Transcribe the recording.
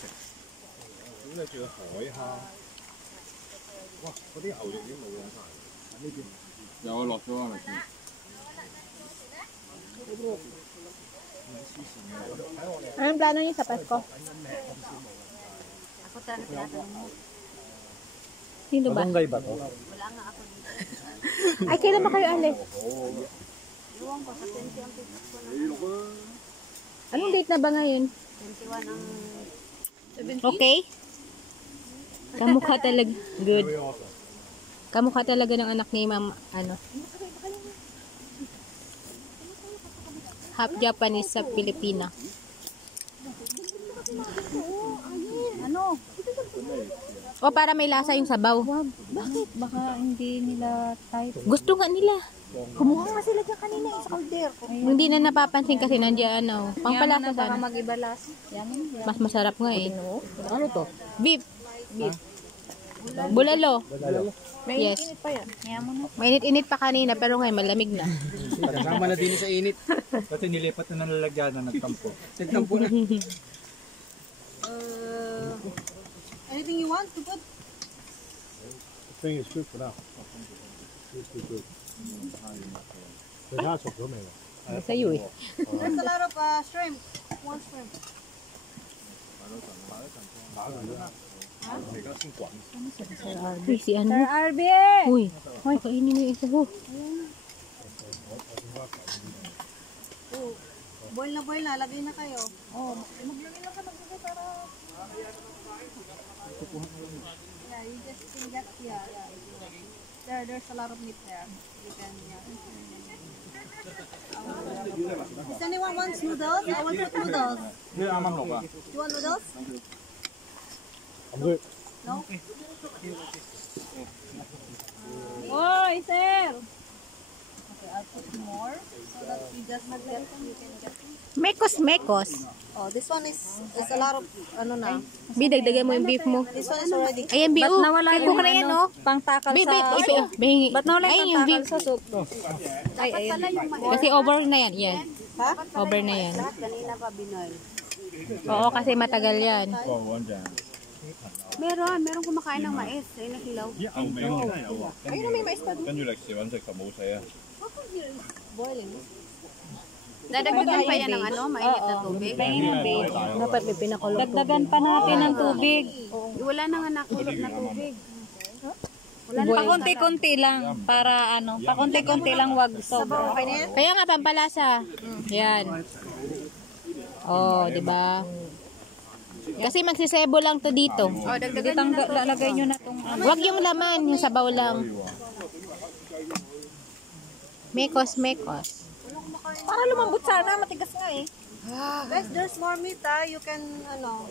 食。咁你仲有海蝦，哇！嗰啲牛肉已經冇晒。呢邊有啊，落咗啊，咪先。Anong plano niyo sa Pasko? Ako talaga tinatanong mo. Sino ba? Barangay ba to? Wala nga ako dito. Ay, kailan ba kayo alis? Iwan ko sa 20 ang tips ko na. Anong date na ba ngayon? 21 ang... Okay? Kamukha talaga. Good. Kamukha talaga ng anak ni Ma'am, ano? Half Japanese sa Pilipina. Ano? O, para may lasa yung sabaw. Bakit? Baka hindi nila type. Gusto nga nila. Kumuha nga sila dyan kanina sa calder. Hindi na napapansin kasi nandiyan, ano, pangpalasa Baka sana. mag-ibalas. Yan. Mas masarap nga eh. Ano to? Beef. Bulalo. May Yes. init pa yan. Kaya mo na. Mainit-init pa kanina pero ngayon malamig na. Kasama na din sa init. Kasi nilipat na ng lalagyan na nagtampo. Nagtampo na. Anything you want to put? I think it's good for now. It's good. 其他熟咗未啊？ Sa'yo eh. There's a lot of shrimp. One shrimp. 而家先滾。 Uy, si ano? Sir RB! Uy, kainin mo yung isa ko. Boil na. Lagay na kayo. Oh, maglagay lang ka ng gusto para... Yeah, you just can get... Yeah. There's a lot of meat there. You can... Does anyone wants noodles? I will put noodles. 呢啱啱落啊！ You want noodles? 咁佢 No? Oy, sir! Okay, I'll put more so that you just get, you can get. Mekos. Oh, this one is a lot of, ano na. Bidagdagan mo yung beef mo. This one is already. Ayan, Bi. Ba't nawala Kaya yung ko na yan, ano, oh. pangtakal Bi, sa soup? Bihingi. Ba't nawala Ay, yung yung pangtakal beef. sa soup? Ay, ayun. Kasi over na yan. Yan. Ha? Over na yan. Kanina pa binoy. Oo, kasi matagal yan. 個穩陣。 Meron kumakain ng mais sa inahilaw. 啲牛尾我真係有喎。Ayun, may mais pa. 跟住歷史揾食就冇死啊！ Boiling. Dadagdagan pa yan ng ano, mainit na tubig. Dapat may pinakulong tubig. Dagdagan pa natin ng tubig. Wala na nga nakulot na tubig. Pakunti-kunti lang para ano, pakunti-kunti lang, wag sobra. Kaya nga, pampalasa. Yan. Oh, di ba? Kasi magsisebo lang to dito. Oh, dagdagan nyo na. Lalagay nyo na tong ano. Wag yung laman, yung sabaw lang. Mekos. Para lumambot sana, matigas nga eh. Guys, there's more meat You can, ano,